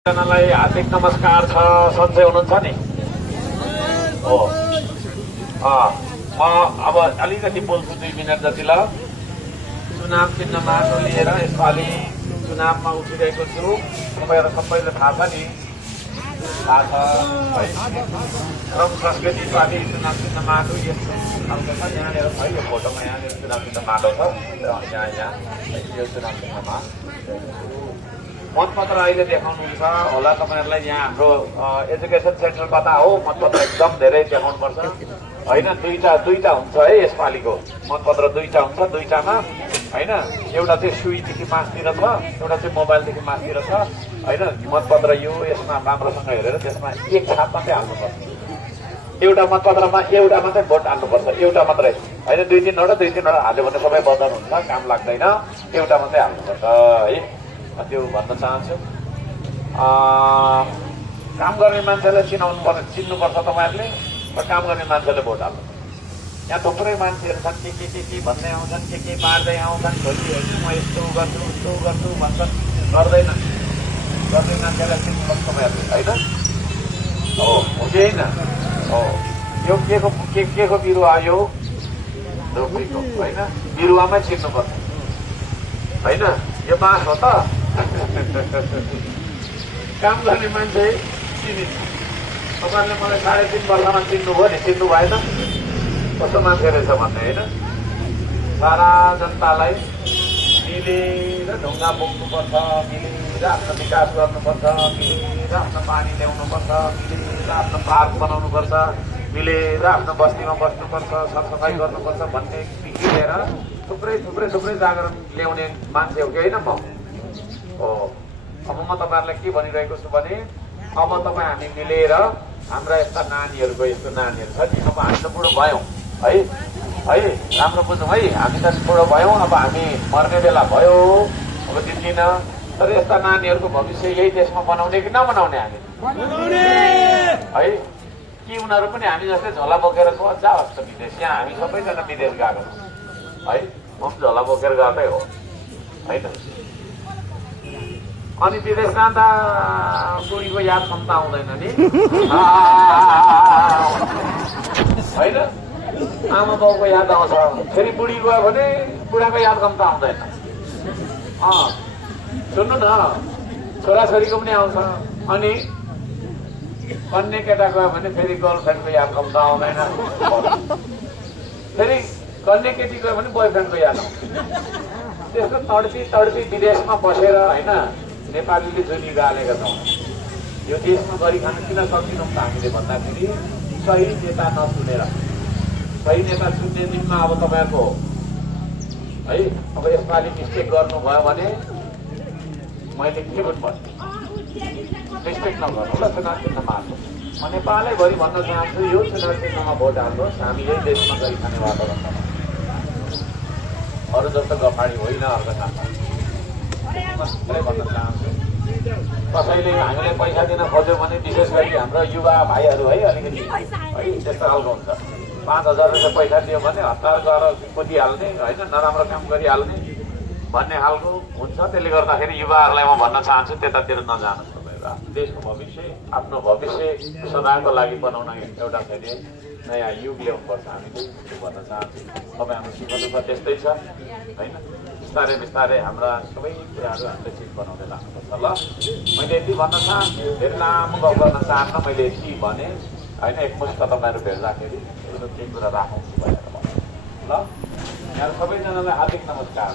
जनालाई हार्दिक नमस्कार छ। सन्चै हुनुहुन्छ नि? हो। म अब अलिकति बोल्छु 2 मिनट जति। ल, चुनाव चिन्हमा लिएर यसपालि चुनावमा उठिरहेको छु। तपाईँहरू सबैले थाहा छ नि, थाहा छ है। श्रम संस्कृति पार्टी चुनाव चिन्ह माटो यस्तो खालको छ। यहाँनिर छ यो फोटोमा, यहाँनिर चुनाव चिन्ह माटो छ। यहाँ यो चुनाव चिन्हमा मतपत्र अहिले देखाउनुहुन्छ होला तपाईँहरूलाई। यहाँ हाम्रो एजुकेसन सेन्टर कता हो? मतपत्र एकदम धेरै देखाउनुपर्छ होइन। दुईटा हुन्छ है यसपालिको मतपत्र, दुईटा हुन्छ। दुईटामा होइन, एउटा चाहिँ सुईदेखि मासतिर छ, एउटा चाहिँ मोबाइलदेखि मासतिर छ होइन। मतपत्र यो यसमा राम्रोसँग हेरेर त्यसमा एक छाप मात्रै हाल्नुपर्छ। एउटा मतपत्रमा एउटा मात्रै भोट हाल्नुपर्छ, एउटा मात्रै होइन। 2-3वटा हाल्यो भने सबै बदल हुन्छ, काम लाग्दैन। एउटा मात्रै हाल्नुपर्छ है, त्यो भन्न चाहन्छु। काम गर्ने मान्छेलाई चिन्नुपर्छ तपाईँहरूले, र काम गर्ने मान्छेले भोट हाल्नु। यहाँ थुप्रै मान्छेहरू छन्, के भन्दै आउँछन्, के बाँड्दै आउँछन्। भोलि म यस्तो गर्छु उस्तो गर्छु भन्छन्, गर्दैन त्यसलाई चिन्नुपर्छ तपाईँहरूले होइन। हो कि होइन? हो। यो के को बिरुवा? यो धुप्रीको होइन, बिरुवामै चिन्नुपर्छ होइन। यो बाँस हो त। काम गर्ने मान्छे चिनिन्छ। तपाईँहरूले मलाई 3.5 वर्षमा चिन्नुभयो नि, चिन्नु भएन? कस्तो मान्छे रहेछ भन्ने होइन। सारा जनतालाई मिलेर ढुङ्गा बोक्नुपर्छ, मिलेर आफ्नो विकास गर्नुपर्छ, मिलेर आफ्नो पानी ल्याउनुपर्छ, मिलेर आफ्नो पार्क बनाउनुपर्छ, मिलेर आफ्नो बस्तीमा बस्नुपर्छ, सरसफाइ गर्नुपर्छ भन्ने लिएर थुप्रै जागरण ल्याउने मान्छे हो कि होइन म? हो। अब म तपाईँहरूलाई के भनिरहेको छु भने, अब तपाईँ हामी मिलेर हाम्रा यस्ता नानीहरूको, यस्तो नानीहरू छ नि, अब हामी त बुढो भयौँ है, राम्रो बुझौँ है। हामी त बुढो भयौँ, अब हामी मर्ने बेला भयो, अब दिन्दिन। तर यस्ता नानीहरूको भविष्य यही देशमा बनाउने कि नबनाउने हामी है? कि उनीहरू पनि हामी जस्तै झोला बोकेर जाओस् त विदेश? यहाँ हामी सबैजना विदेश गएको है, म पनि झोला बोकेर गएकै हो होइन। अनि विदेश जाँदा बुढीको याद क्षमता आउँदैन नि होइन। आमा बाउको याद आउँछ, फेरि बुढी गयो भने बुढाको याद क्षमता आउँदैन। सुन्नु न, छोराछोरीको पनि आउँछ। अनि अन्य केटा गयो भने फेरि गर्लफ्रेन्डको याद क्षमता आउँदैन। फेरि कन्या केटी गयो भने बोयफ्रेन्डको याद आउँछ। त्यसको तडपी विदेशमा बसेर होइन, नेपालीले जुनी गालेका छौँ। यो देशमा गरी खान किन सकिनौँ त हामीले भन्दाखेरि सही नेता नचुनेर। सही नेता चुन्ने दिनमा अब तपाईँहरूको है, अब यसपालि मिस्टेक गर्नुभयो भने मैले के भन्छु, मिस्टेक नगर्नु ल। चुनाव चिन्हमा हाल्नु। म नेपालैभरि भन्न चाहन्छु, यो चुनाव चिन्हमा भोट हाल्नुहोस्। हामी यही देशमा गरी खाने वातावरण अरू जस्तो गफाडी होइन। अर्को भन्न चाहन्छु, कसैले हामीले पैसा दिन खोज्यो भने विशेष गरी हाम्रो युवा भाइहरू है, अलिकति है त्यस्तो खालको हुन्छ। 5,000 रुपियाँ पैसा दियो भने हतार गरेर कुदिहाल्ने होइन, नराम्रो काम गरिहाल्ने भन्ने खालको हुन्छ। त्यसले गर्दाखेरि युवाहरूलाई म भन्न चाहन्छु, त्यतातिर नजानुहोस् तपाईँहरू। देशको भविष्य, आफ्नो भविष्य सदाको लागि बनाउन एउटा फेरि नयाँ युग ल्याउनुपर्छ हामीले, त्यो भन्न चाहन्छु। तपाईँ हाम्रो सुख दुःख त्यस्तै छ होइन। बिस्तारै हाम्रा सबै कुराहरू हामीले ठिक बनाउँदै राख्नुपर्छ ल। मैले यति भन्न चाहन्छु, धेरै लामो गफ गर्न चाहन्न। मैले यति भने होइन, एकमुष्ट तपाईँहरू भेट्दाखेरि केही कुरा राखौँ भनेर भन्नु ल। यहाँ सबैजनालाई हार्दिक नमस्कार।